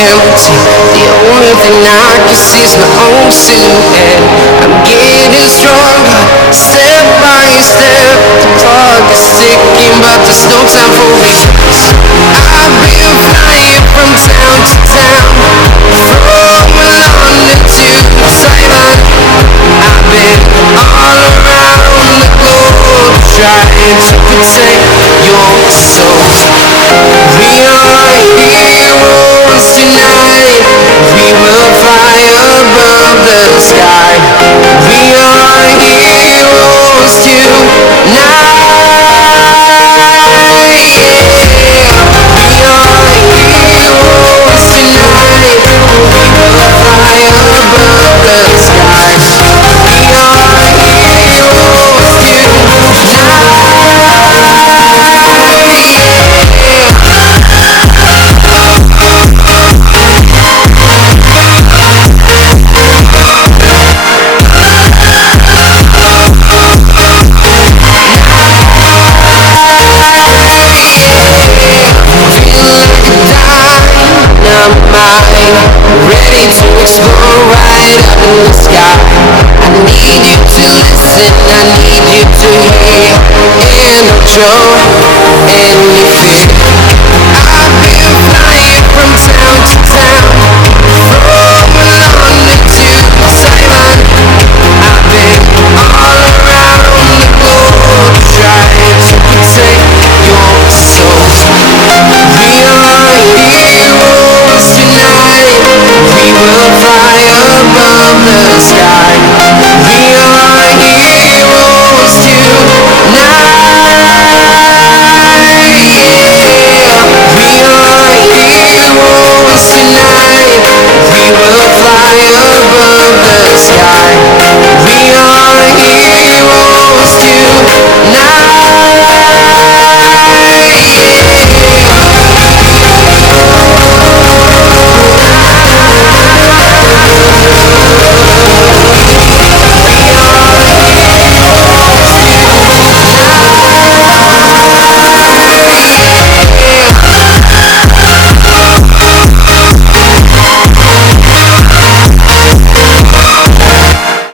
empty. The only thing I can see is my own silhouette. I'm getting stronger, step by step. The clock is ticking, but there's no time for regrets. I've been flying from town to town, from London to Taiwan. I've been all around the globe trying to protect your soul. We are heroes tonight. We will fly above the sky. We are heroes tonight. Ready to explore right up in the sky. I need you to listen, I need you to hear. And don't show